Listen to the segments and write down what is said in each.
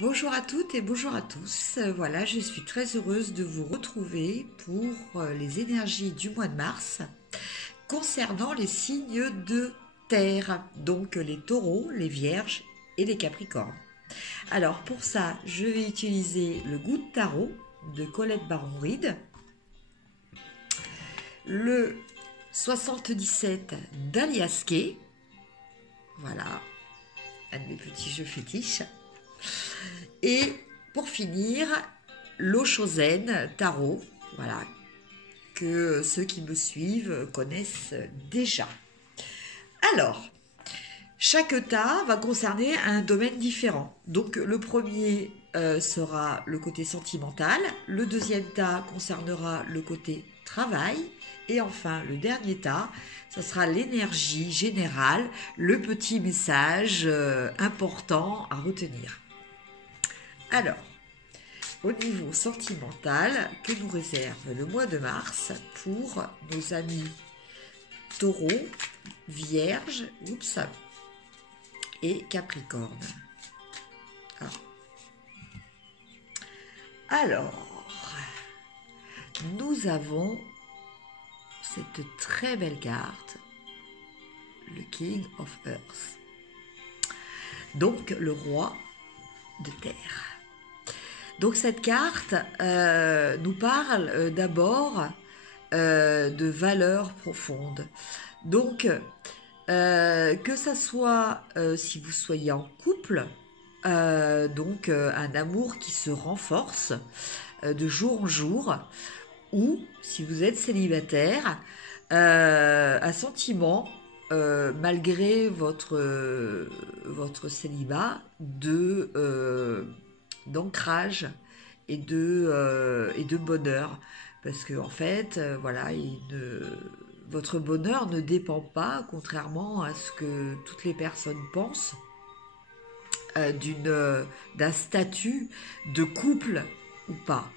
Bonjour à toutes et bonjour à tous. Voilà, je suis très heureuse de vous retrouver pour les énergies du mois de mars concernant les signes de terre, donc les taureaux, les vierges et les capricornes. Alors pour ça, je vais utiliser le goût de tarot de Colette Baron-Reed, le 77 d'Alias Kay, voilà, un de mes petits jeux fétiches. Et pour finir, l'Oshozen Tarot, voilà, que ceux qui me suivent connaissent déjà. Alors, chaque tas va concerner un domaine différent. Donc le premier sera le côté sentimental, le deuxième tas concernera le côté travail, et enfin le dernier tas, ça sera l'énergie générale, le petit message important à retenir. Alors, au niveau sentimental, que nous réserve le mois de mars pour nos amis taureaux, vierges, et capricorne. Alors, nous avons cette très belle carte, le King of Earth. Donc, le roi de terre. Donc cette carte nous parle d'abord de valeurs profondes. Donc que ça soit si vous soyez en couple, donc un amour qui se renforce de jour en jour, ou si vous êtes célibataire, un sentiment malgré votre célibat d'ancrage et de bonheur, parce que en fait voilà, votre bonheur ne dépend pas, contrairement à ce que toutes les personnes pensent, d'un statut de couple ou pas.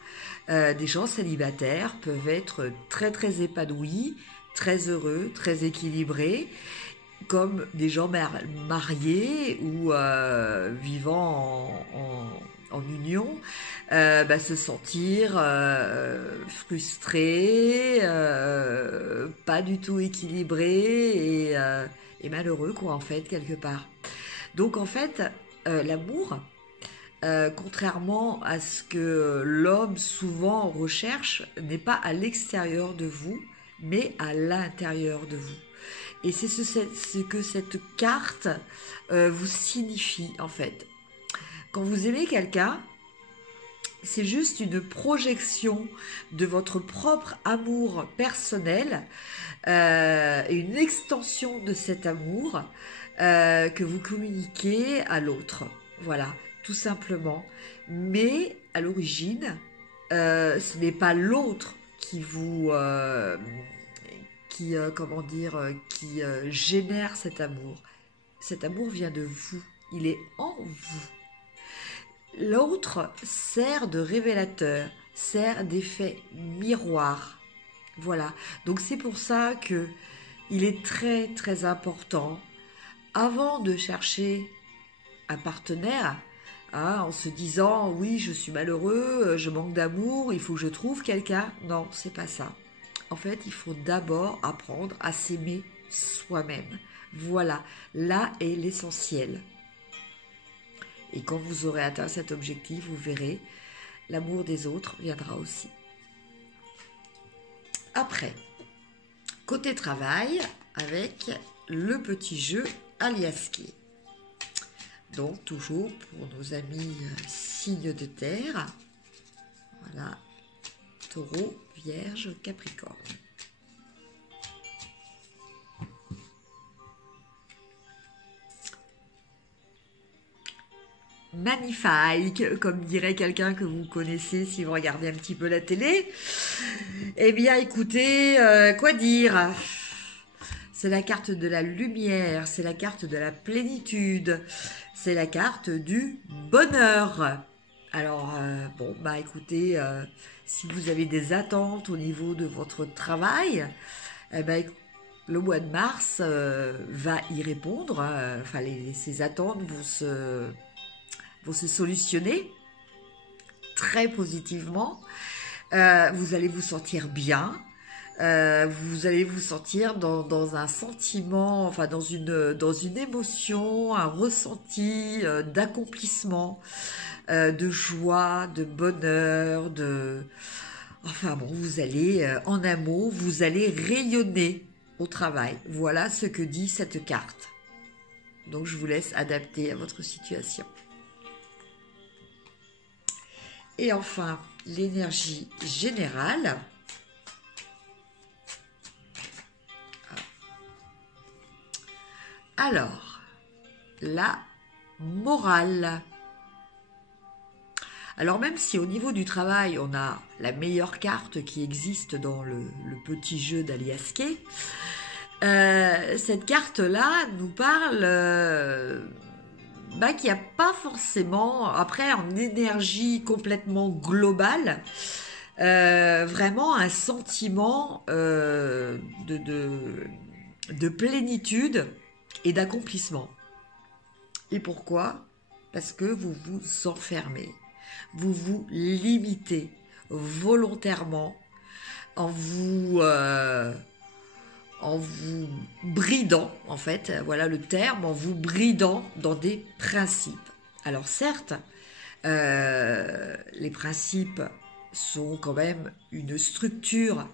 Des gens célibataires peuvent être très très épanouis, très heureux, très équilibrés, comme des gens mariés ou vivant en union, se sentir frustré, pas du tout équilibré et malheureux, quoi, en fait, quelque part. Donc en fait, l'amour, contrairement à ce que l'homme souvent recherche, n'est pas à l'extérieur de vous, mais à l'intérieur de vous. Et c'est ce que cette carte vous signifie, en fait. Quand vous aimez quelqu'un, c'est juste une projection de votre propre amour personnel, et une extension de cet amour que vous communiquez à l'autre. Voilà, tout simplement. Mais à l'origine, ce n'est pas l'autre qui vous... qui génère cet amour. Cet amour vient de vous. Il est en vous. L'autre sert de révélateur, sert d'effet miroir. Voilà. Donc c'est pour ça que il est très très important, avant de chercher un partenaire, en se disant oui, je suis malheureux, je manque d'amour, il faut que je trouve quelqu'un. Non, c'est pas ça. En fait, il faut d'abord apprendre à s'aimer soi-même. Voilà, là est l'essentiel. Et quand vous aurez atteint cet objectif, vous verrez, l'amour des autres viendra aussi. Après, côté travail, avec le petit jeu Alias Kay. Donc, toujours pour nos amis signes de terre. Voilà, taureau, vierge, capricorne. Magnifique, comme dirait quelqu'un que vous connaissez si vous regardez un petit peu la télé. Eh bien, écoutez, quoi dire? C'est la carte de la lumière, c'est la carte de la plénitude, c'est la carte du bonheur. Alors, écoutez, si vous avez des attentes au niveau de votre travail, le mois de mars va y répondre. Ces attentes vont se solutionner très positivement. Vous allez vous sentir bien. Vous allez vous sentir dans un sentiment, enfin dans une émotion, un ressenti d'accomplissement, de joie, de bonheur, enfin bon, vous allez, en un mot, vous allez rayonner au travail. Voilà ce que dit cette carte. Donc je vous laisse adapter à votre situation. Et enfin, l'énergie générale. Alors, la morale. Alors même si au niveau du travail, on a la meilleure carte qui existe dans le petit jeu d'Aliasquet, cette carte-là nous parle qu'il n'y a pas forcément, après en énergie complètement globale, vraiment un sentiment de plénitude et d'accomplissement. Et pourquoi? Parce que vous vous enfermez, vous vous limitez volontairement en vous bridant, en fait, voilà le terme, en vous bridant dans des principes. Alors certes, les principes sont quand même une structure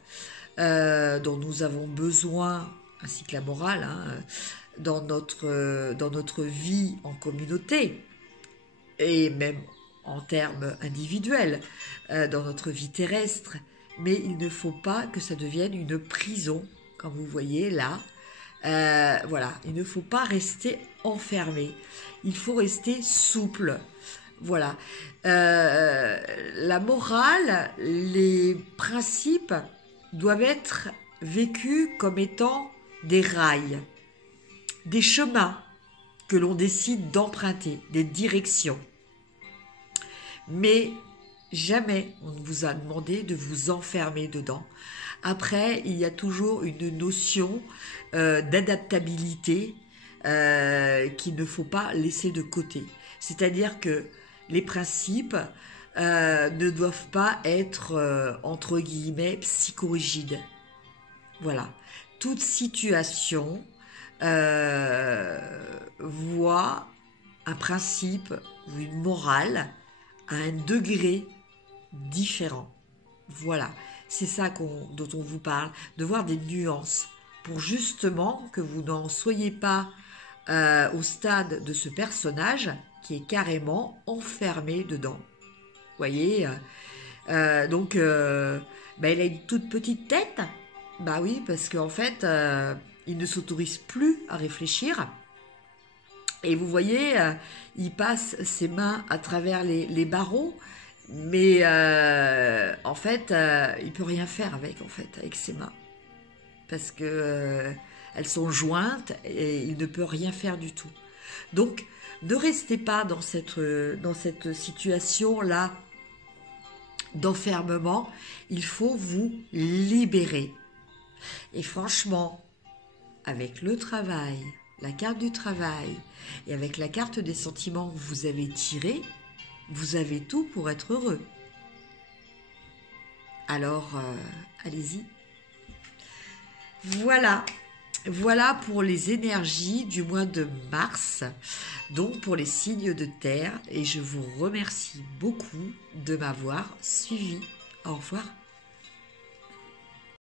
dont nous avons besoin, ainsi que la morale, dans notre vie en communauté, et même en termes individuels, dans notre vie terrestre. Mais il ne faut pas que ça devienne une prison, comme vous voyez là. Voilà, il ne faut pas rester enfermé. Il faut rester souple. Voilà. La morale, les principes doivent être vécus comme étant des rails, des chemins que l'on décide d'emprunter, des directions. Mais jamais on ne vous a demandé de vous enfermer dedans. Après, il y a toujours une notion d'adaptabilité qu'il ne faut pas laisser de côté. C'est-à-dire que les principes ne doivent pas être, entre guillemets, psychorigides. Voilà. Toute situation voit un principe ou une morale à un degré différent. Voilà, c'est ça dont on vous parle, de voir des nuances pour justement que vous n'en soyez pas au stade de ce personnage qui est carrément enfermé dedans. Vous voyez, donc il a une toute petite tête. Bah oui, parce qu'en fait, il ne s'autorise plus à réfléchir. Et vous voyez, il passe ses mains à travers les barreaux, mais en fait, il peut rien faire avec ses mains. Parce que elles sont jointes et il ne peut rien faire du tout. Donc, ne restez pas dans cette situation-là d'enfermement. Il faut vous libérer. Et franchement, avec le travail, la carte du travail et avec la carte des sentiments que vous avez tirée, vous avez tout pour être heureux. Alors, allez-y. Voilà pour les énergies du mois de mars, donc pour les signes de terre, et je vous remercie beaucoup de m'avoir suivi. Au revoir.